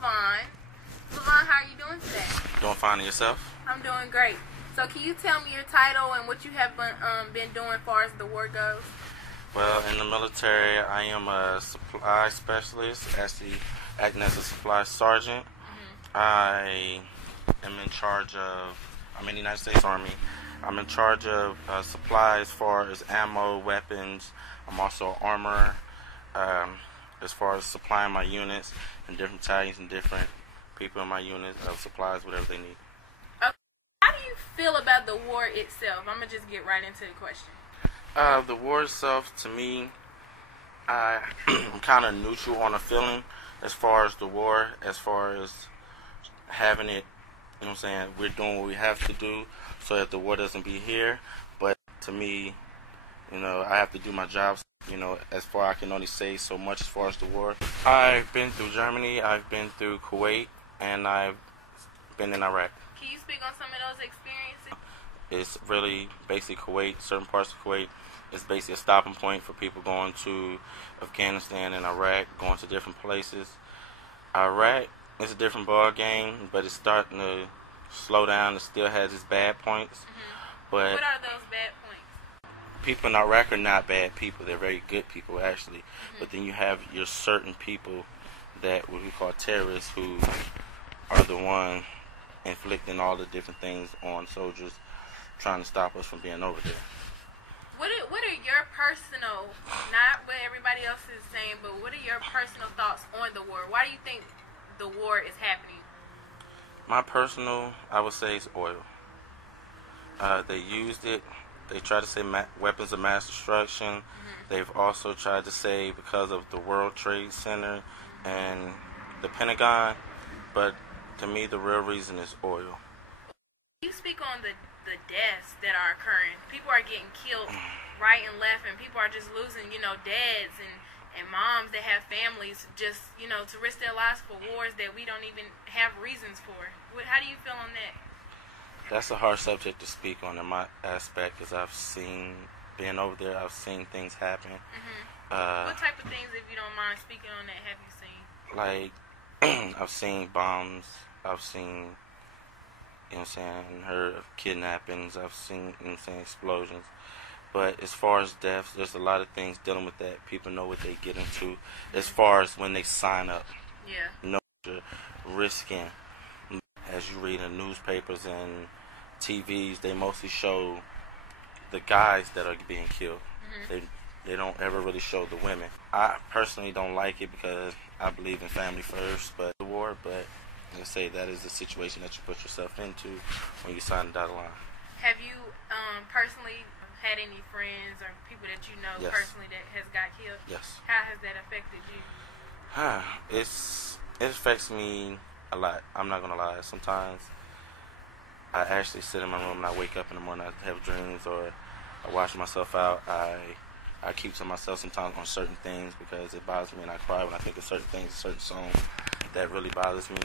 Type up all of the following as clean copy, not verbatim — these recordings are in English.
Lavon. Lavon, how are you doing today? Doing fine and yourself? I'm doing great. So can you tell me your title and what you have been doing as far as the war goes? Well, in the military, I am a supply specialist, actually acting as a supply sergeant. I am in charge of, I'm in the United States Army. I'm in charge of supply as far as ammo, weapons. I'm also armor, as far as supplying my units and different battalions and different people in my unit of supplies, whatever they need. Okay. How do you feel about the war itself? I'm going to just get right into the question. The war itself, to me, I'm kind of neutral on the feeling as far as the war, as far as having it, you know what I'm saying, we're doing what we have to do so that the war doesn't be here. But to me, you know, I have to do my job, you know, as far I can only say so much as far as the war. I've been through Germany, I've been through Kuwait, and I've been in Iraq. Can you speak on some of those experiences? It's really basically Kuwait, certain parts of Kuwait. It's basically a stopping point for people going to Afghanistan and Iraq, going to different places. Iraq is a different ball game, but it's starting to slow down. It still has its bad points. But what are those bad points? People in Iraq are not bad people. They're very good people, actually. But then you have your certain people that what we call terrorists who are the one inflicting all the different things on soldiers, trying to stop us from being over there. What are your personal, not what everybody else is saying, but what are your personal thoughts on the war? Why do you think the war is happening? My personal, I would say, is oil. They used it. They tried to say weapons of mass destruction. They've also tried to say because of the World Trade Center and the Pentagon. But to me, the real reason is oil. You speak on the deaths that are occurring. People are getting killed right and left, and people are just losing, you know, dads and moms that have families just, you know, to risk their lives for wars that we don't even have reasons for. How do you feel on that? That's a hard subject to speak on in my aspect, because I've seen, being over there, I've seen things happen. What type of things, if you don't mind speaking on that, have you seen? Like, I've seen bombs, I've seen, you know what I'm saying, heard of kidnappings, I've seen, you know what I'm saying, explosions. But as far as deaths, there's a lot of things dealing with that. People know what they get into as far as when they sign up. Yeah. You know what you're risking. As you read in newspapers and TVs, they mostly show the guys that are being killed. They don't ever really show the women. I personally don't like it because I believe in family first, but the war, but I say that is the situation that you put yourself into when you sign the dotted line. Have you personally had any friends or people that you know personally that has got killed? Yes. How has that affected you? It affects me a lot. I'm not gonna lie. Sometimes I actually sit in my room and I wake up in the morning, I have dreams, or I wash myself out. I keep to myself sometimes on certain things because it bothers me, and I cry when I think of certain things, certain songs that really bothers me.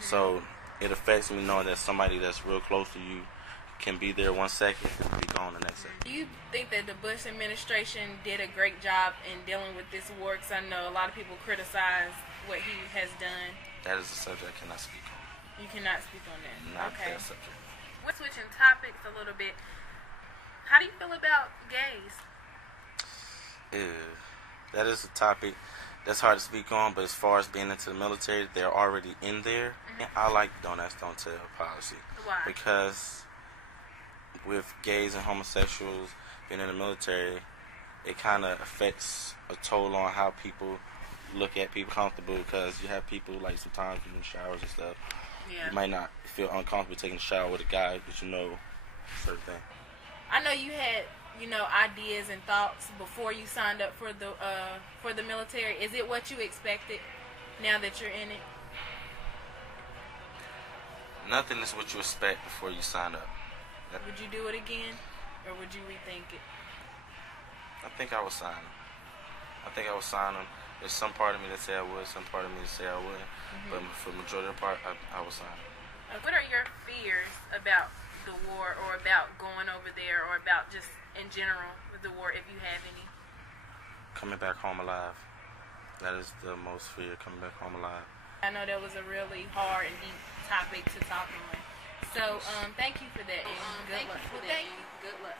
So it affects me knowing that somebody that's real close to you can be there 1 second and be gone the next second. Do you think that the Bush administration did a great job in dealing with this war? Because I know a lot of people criticize what he has done. That is a subject I cannot speak on. You cannot speak on that? Not okay. that subject. We're switching topics a little bit. How do you feel about gays? That is a topic that's hard to speak on, but as far as being into the military, they're already in there. I like the don't ask, don't tell policy. Why? Because with gays and homosexuals being in the military, it kind of affects a toll on how people look at people comfortable, because you have people like sometimes in showers and stuff. You might not feel uncomfortable taking a shower with a guy because you know certain thing. I know you had, you know, ideas and thoughts before you signed up for the military. Is it what you expected now that you're in it? Nothing is what you expect before you sign up. Would you do it again, or would you rethink it? I think I would sign them. There's some part of me that say I would, some part of me that say I wouldn't. But for the majority of the part, I would sign them. What are your fears about the war, or about going over there, or about just in general with the war, if you have any? Coming back home alive. That is the most fear, coming back home alive. I know that was a really hard and deep topic to talk on. So, thank you for that, and good luck. Well, thank you. Good luck.